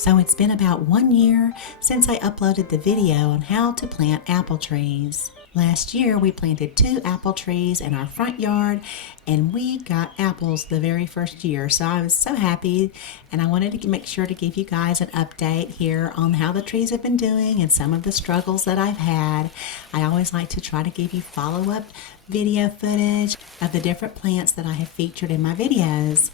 So it's been about 1 year since I uploaded the video on how to plant apple trees. Last year we planted 2 apple trees in our front yard and we got apples the very first year. So I was so happy, and I wanted to make sure to give you guys an update here on how the trees have been doing and some of the struggles that I've had. I always like to try to give you follow-up video footage of the different plants that I have featured in my videos.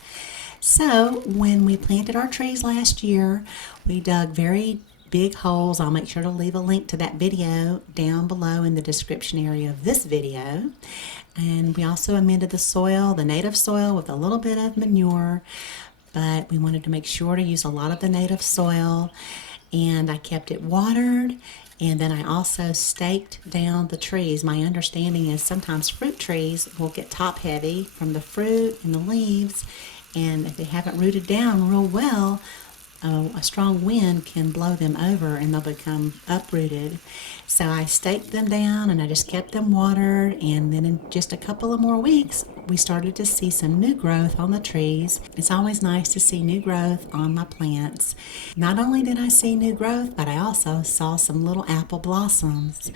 So when we planted our trees last year, we dug very big holes. I'll make sure to leave a link to that video down below in the description area of this video. And we also amended the soil, the native soil, with a little bit of manure, but we wanted to make sure to use a lot of the native soil, and I kept it watered. And then I also staked down the trees. My understanding is sometimes fruit trees will get top heavy from the fruit and the leaves, and if they haven't rooted down real well, a strong wind can blow them over and they'll become uprooted. So I staked them down and I just kept them watered, and then in just a couple of more weeks we started to see some new growth on the trees. It's always nice to see new growth on my plants. Not only did I see new growth, but I also saw some little apple blossoms.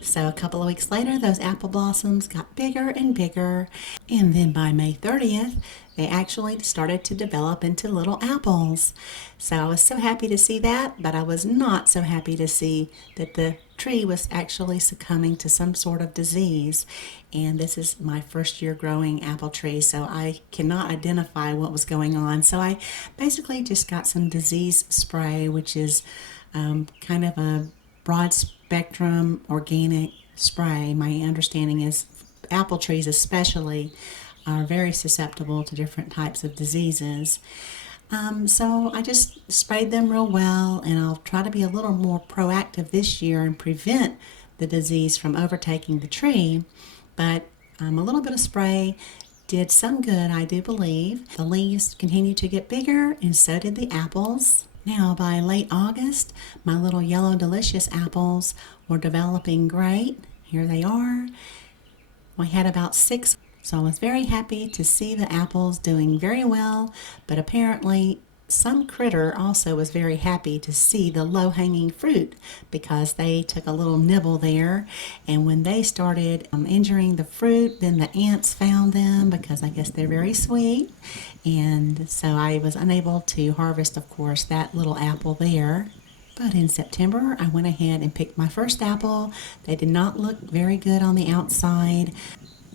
So a couple of weeks later, those apple blossoms got bigger and bigger, and then by May 30th, they actually started to develop into little apples. So I was so happy to see that, but I was not so happy to see that the tree was actually succumbing to some sort of disease. And this is my first year growing apple tree, so I cannot identify what was going on. So I basically just got some disease spray, which is kind of a broad spectrum organic spray. My understanding is apple trees especially are very susceptible to different types of diseases. So I just sprayed them real well, and I'll try to be a little more proactive this year and prevent the disease from overtaking the tree. But a little bit of spray did some good, I do believe. The leaves continued to get bigger, and so did the apples. Now, by late August, my little yellow delicious apples were developing great. Here they are. We had about 6, so I was very happy to see the apples doing very well, but apparently some critter also was very happy to see the low-hanging fruit, because they took a little nibble there, and when they started injuring the fruit, then the ants found them, because I guess they're very sweet, and so I was unable to harvest, of course, that little apple there. But in September, I went ahead and picked my first apple. They did not look very good on the outside.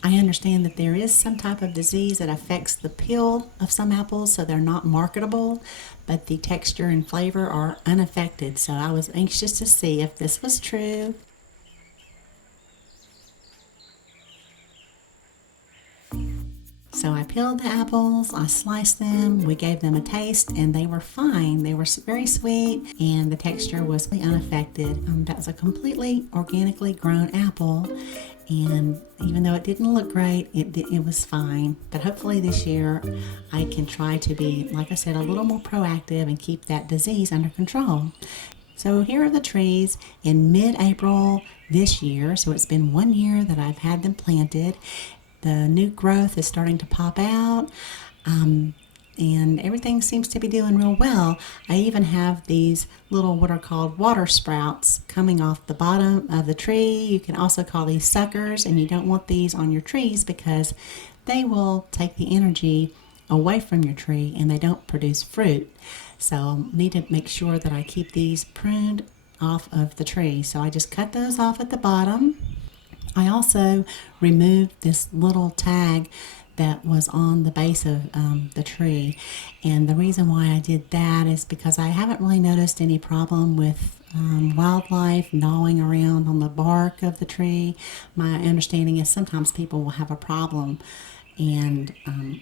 I understand that there is some type of disease that affects the peel of some apples, so they're not marketable, but the texture and flavor are unaffected. So I was anxious to see if this was true. So I peeled the apples, I sliced them, we gave them a taste, and they were fine. They were very sweet, and the texture was unaffected. That was a completely organically grown apple, and even though it didn't look great, it was fine. But hopefully this year I can try to be, like I said, a little more proactive and keep that disease under control. So here are the trees in mid-April this year. So it's been 1 year that I've had them planted. The new growth is starting to pop out, and everything seems to be doing real well. I even have these little what are called water sprouts coming off the bottom of the tree. You can also call these suckers, and you don't want these on your trees because they will take the energy away from your tree and they don't produce fruit. So I'll need to make sure that I keep these pruned off of the tree. So I just cut those off at the bottom. I also removed this little tag that was on the base of the tree, and the reason why I did that is because I haven't really noticed any problem with wildlife gnawing around on the bark of the tree. My understanding is sometimes people will have a problem and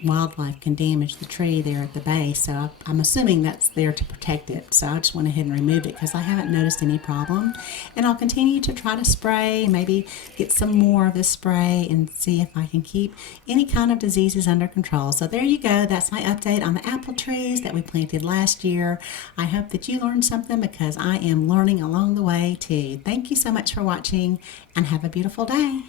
wildlife can damage the tree there at the base, so I'm assuming that's there to protect it. So I just went ahead and removed it because I haven't noticed any problem, and I'll continue to try to spray, maybe get some more of this spray and see if I can keep any kind of diseases under control. So there you go, that's my update on the apple trees that we planted last year. I hope that you learned something, because I am learning along the way too. Thank you so much for watching, and have a beautiful day.